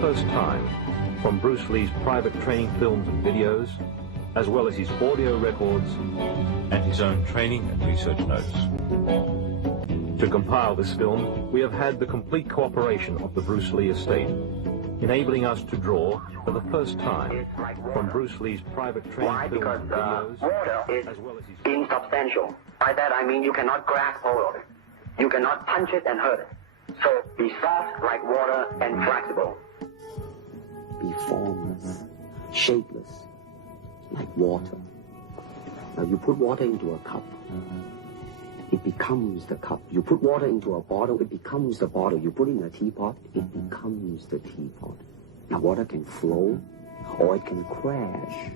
first time from Bruce Lee's private training films and videos, as well as his audio records and his own training and research notes. To compile this film, we have had the complete cooperation of the Bruce Lee estate, enabling us to draw, for the first time, from Bruce Lee's private training films and videos, water is as well as his... insubstantial. By that I mean you cannot grasp hold of it. You cannot punch it and hurt it. So be soft like water and flexible. Be formless, shapeless, like water. Now you put water into a cup, it becomes the cup. You put water into a bottle, it becomes the bottle. You put it in a teapot, it becomes the teapot. Now water can flow or it can crash.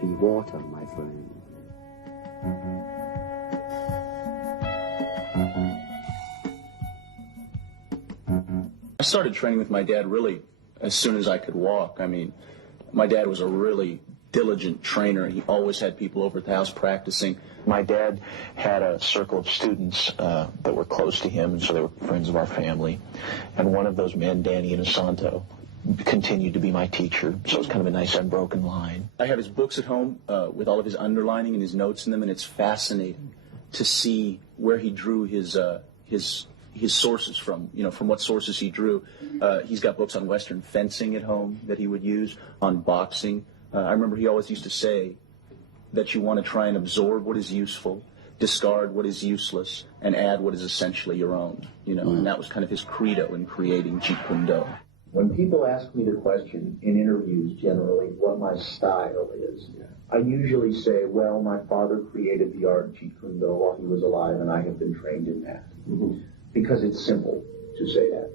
Be water, my friend. I started training with my dad really as soon as I could walk. I mean, my dad was a really diligent trainer. He always had people over at the house practicing. My dad had a circle of students that were close to him, and so they were friends of our family. And one of those men, Danny Inosanto, continued to be my teacher, so it was kind of a nice unbroken line. I have his books at home with all of his underlining and his notes in them, and it's fascinating to see where he drew his sources from, from what sources he drew. He's got books on Western fencing at home that he would use, on boxing. I remember he always used to say that you want to try and absorb what is useful, discard what is useless, and add what is essentially your own, and that was kind of his credo in creating Jeet Kune Do. When people ask me the question in interviews generally what my style is, I usually say, well, my father created the art of Jeet Kune Do while he was alive, and I have been trained in that. Because it's simple to say that.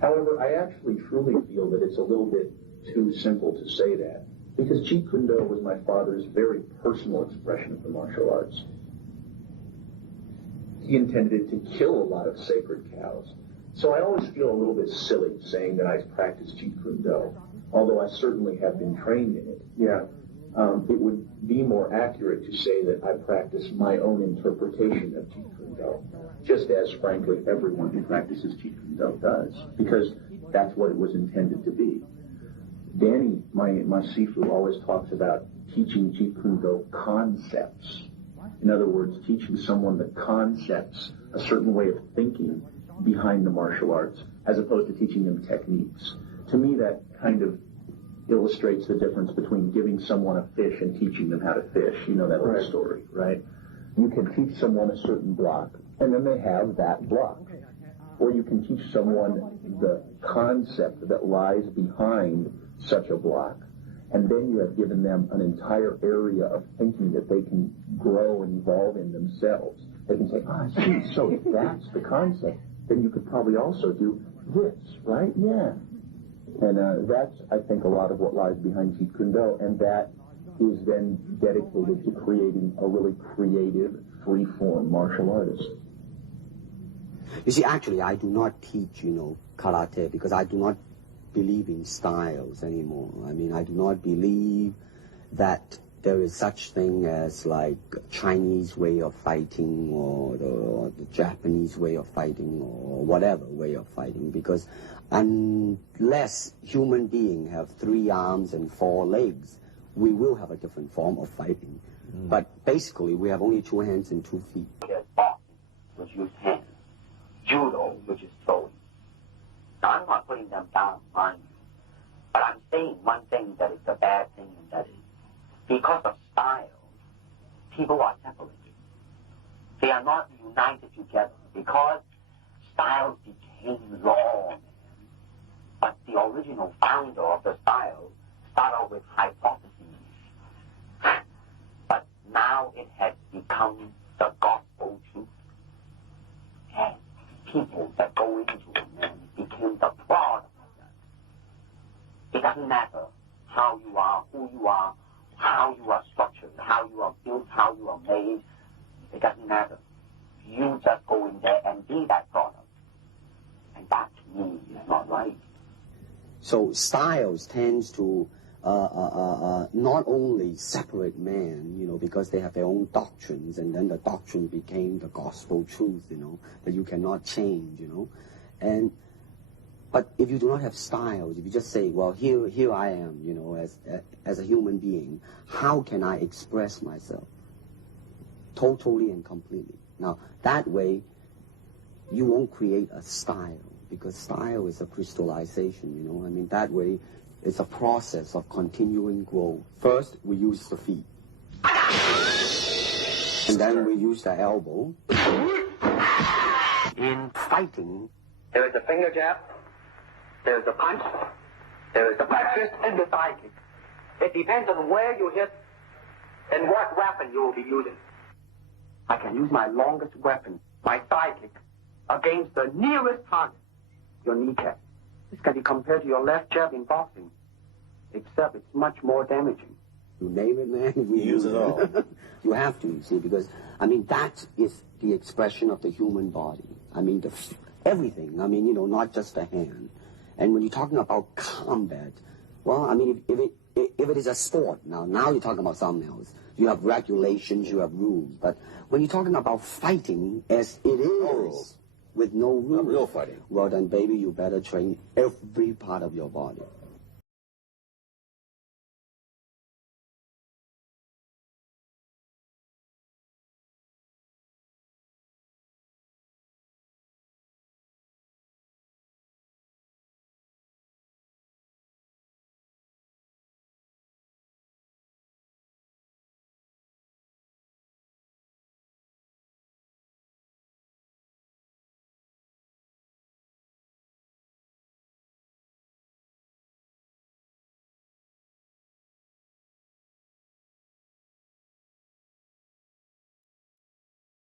However, I actually truly feel that it's a little bit too simple to say that, because Jeet Kune Do was my father's very personal expression of the martial arts. He intended it to kill a lot of sacred cows. So I always feel a little bit silly saying that I practice Jeet Kune Do, although I certainly have been trained in it. It would be more accurate to say that I practice my own interpretation of Jeet Kune Do, just as, frankly, everyone who practices Jeet Kune Do does, because that's what it was intended to be. Danny, my Sifu, always talks about teaching Jeet Kune Do concepts. In other words, teaching someone the concepts, a certain way of thinking behind the martial arts, as opposed to teaching them techniques. To me, that kind of illustrates the difference between giving someone a fish and teaching them how to fish. You know that old story, right? You can teach someone a certain block, and then they have that block. Or you can teach someone the concept that lies behind such a block, and then you have given them an entire area of thinking that they can grow and evolve in themselves. They can say, I see, so if that's the concept, then you could probably also do this, right? Yeah. And that's, I think, a lot of what lies behind Jeet Kune Do, and that is then dedicated to creating a really creative, free-form martial artist. You see, actually, I do not teach, karate, because I do not believe in styles anymore. I mean, I do not believe that there is such thing as like Chinese way of fighting or the Japanese way of fighting or whatever way of fighting, because unless human beings have 3 arms and 4 legs, we will have a different form of fighting. But basically, we have only 2 hands and 2 feet. There's boxing, which use hands. Judo, which is throwing. Now, I'm not putting them down, mind you. But I'm saying one thing that is a bad thing, and that is because of style, people are separated. They are not united together because styles became law, man. But the original founder of the style started with hypotheses. But now it has become the gospel truth. And people that go into it, man, became the product of that. It doesn't matter how you are, who you are, how you are structured, how you are built, how you are made. It doesn't matter. You just go in there and be that product. And that, to me, is not right. So styles tends to not only separate men, because they have their own doctrines, and then the doctrine became the gospel truth, that you cannot change, But if you do not have styles, if you just say, well, here I am, as a human being, how can I express myself totally and completely? Now, that way, you won't create a style, because style is a crystallization, that way, it's a process of continuing growth. First, we use the feet. And then we use the elbow. In fighting, there is a finger jab, there is a punch, there is the back fist, and the thigh kick. It depends on where you hit and what weapon you will be using. I can use my longest weapon, my thigh kick, against the nearest target, your kneecap. This can be compared to your left jab in boxing, except it's much more damaging. You name it, man. We use it all. You have to, you see, because, that is the expression of the human body. Everything. Not just the hand. And when you're talking about combat, well, if it is a sport, now you're talking about something else. You have regulations, you have rules. But when you're talking about fighting as it is, with no rules. Real fighting. Well, then, baby, you better train every part of your body.